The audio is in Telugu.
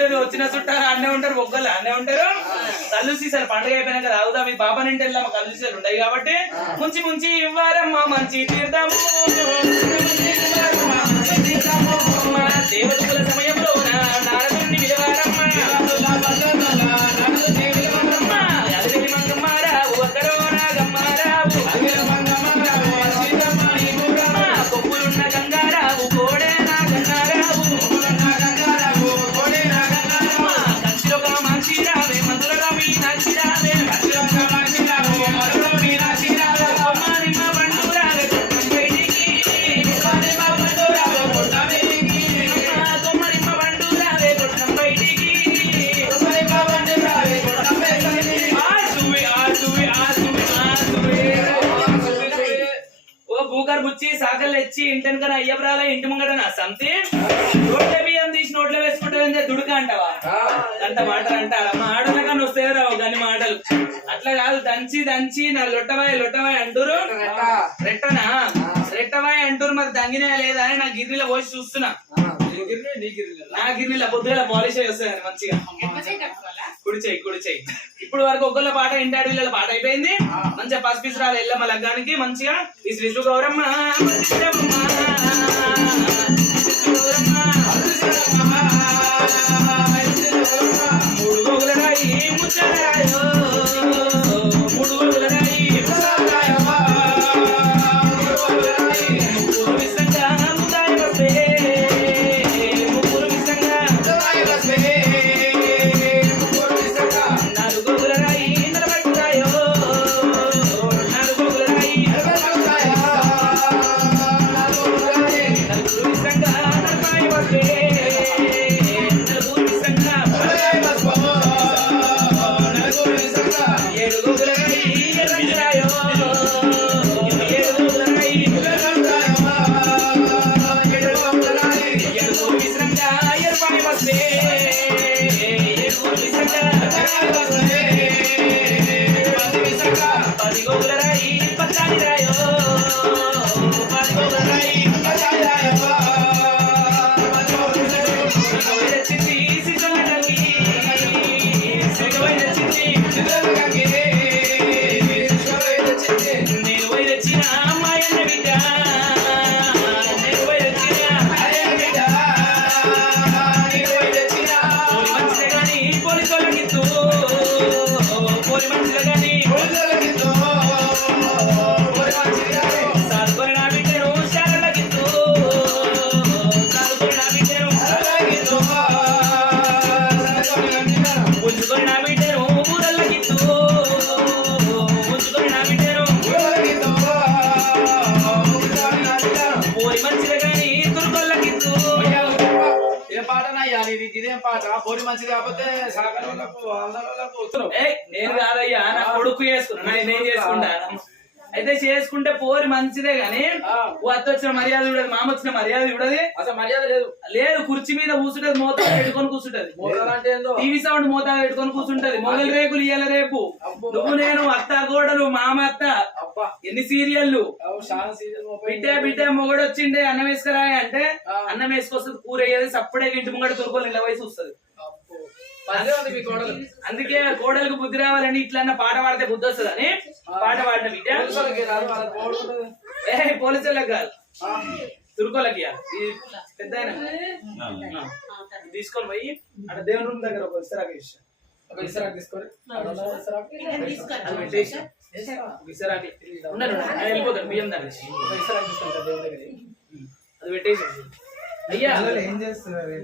ఉంటది, వచ్చిన చుట్టాలు అన్నే ఉంటారు, ఒక్కళ్ళు అన్నే ఉంటారు. కళ్ళు సీసాలు పండుగ అయిపోయినాక తాగుదాం. మీ పాప నింటి వెళ్ళాము, కళ్ళు సీసాలు ఉంటాయి కాబట్టి ముంచి ముంచి ఇవ్వారమ్మా మంచి తీర్థము. దేవతల సమయంలో నారదుని విలువారమ్మ అదిరి మంగమ్మారావు అక్కడో నాగమ్మారావు కొప్పులున్న గంగారావు కోడే నాగన్నారావు కంచిలో కామాక్షి రావే మధురగా మీనాక్షి రావే కొమ్మారిమ్మ బండు రావే కొమ్మరిమ్మ బండు రావే కొట్టం బయటికి భూకర్ బుచ్చి సాకలు తెచ్చి ఇంటెనకన అయ్యపురాల ఇంటి ముంగట నా సంతి నోట్ల బియ్యం తీసి నోట్లో వేసుకుంటే దుడుక అంటావా? అంత మాటలు అంటారా? మా ఆడలకన్నా వస్తాయి రావు కానీ మాటలు అట్లా కాదు. దంచి దంచి నా లొట్టవాయి అంటారు. రెట్టనా రెట్టవాయి అంటారు. మరి దంగినే లేదా అని నా గిర్నీలో పోసి చూస్తున్నా. నా గిర్నీలో పొద్దుగా పాలిష్ వస్తాయని మంచిగా కుడి చెయ్యి. ఇప్పుడు వరకు ఒక్కళ్ళ పాట ఇంటి అడవిల పాట అయిపోయింది. మంచిగా పసిపిసరాలు ఎల్లమ్మ లగ్గానికి మంచిగా ఈ శ్రీ గౌరమ్మ మూడు గోగుల రాయి ముచ్చరాయో మూడు గోగుల రాయి ముగ్గురు విసంగా ముదాయి వస్తే ముగ్గురు విసంగా నాలుగు గోగుల రాయి నిలబడుతాయో నాలుగు గోగుల రాయి నలుగురు విసంగా నలభై వస్తే నలుగురు విసంగా ఏడు గోగుల రాయి ఎర్రంజరాయో ఏడు గోగుల రాయి ఏడుగురు విసంగా ఎర్రపాయి వస్తే ఏడుగురు విసంగా పది గోగుల రాయి పచ్చాని రాయో పది గోగుల రాయి వచ్చింది సిద్ధల తల్లి వచ్చింది నేను పోయి వచ్చిన మాయన్న బిడ్డ నేను పోయి వచ్చిన మంచిదే కానీ పోలీసు వాళ్ళకిత్తు పోలి మంచిదే కానీ సాదుకొని నా బిడ్డను శాలలకిత్తు సాదుకొని నా బిడ్డను ఉంచుకొని నా బిడ్డను ఊరల్లకిత్తు ఉంచుకొని నా బిడ్డను పోలి మంచిదే కానీ తురుకొల్లకిత్తు. ఏ పాటనయ్యా నీది? ఇదేం పాట? పోటీ మంచిది కాకపోతే సాగర్ వాళ్ళకు నేను కాదయ్యా, నా కొడుకు చేసుకున్నా, నేను చేసుకుంటా. అయితే చేసుకుంటే పోరి మంచిదే గాని అత్త వచ్చిన మర్యాద చూడదు, మామ వచ్చిన మర్యాద చూడదు. అసలు మర్యాద లేదు. లేదు, కుర్చీ మీద కూర్చుంటది, మోతాదు పెట్టుకొని కూర్చుంటది, టీవీ సౌండ్ మోతాదు పెట్టుకొని కూర్చుంటది. మొగలు రేకులు ఇయ్యాల రేపు నువ్వు నేను అత్త గోడలు మామ అత్త ఎన్ని సీరియల్లు. బిడ్డ మొగడు వచ్చిండే అన్నం వేసుకురా అంటే అన్నం వేసుకొస్తుంది, కూర అయ్యేది సప్పుడే ఇంటి ముంగడ తొరుకోలు నిలవయసి వస్తుంది. అందుకే కోడలకు బుద్ధి రావాలని ఇట్లన్న పాట పాడితే బుద్ధి వస్తుందని పాట పాడిన బిడ్డ. పోలీసులకు కాదు, తురుకోలకి పెద్ద తీసుకొని పోయి అక్కడ దేవుని రూమ్ దగ్గర ఒక ఇసరాకు ఇష్టం, ఒక ఇసరాకు తీసుకొని పెట్టేసి ఇసరాకి వెళ్ళిపోతాడు బియ్యం దాన్ని ఇసరాకు తీసుకుంటారు దేవుని దగ్గర, అది పెట్టేసి అయ్యా ఏం చేస్తున్నారు.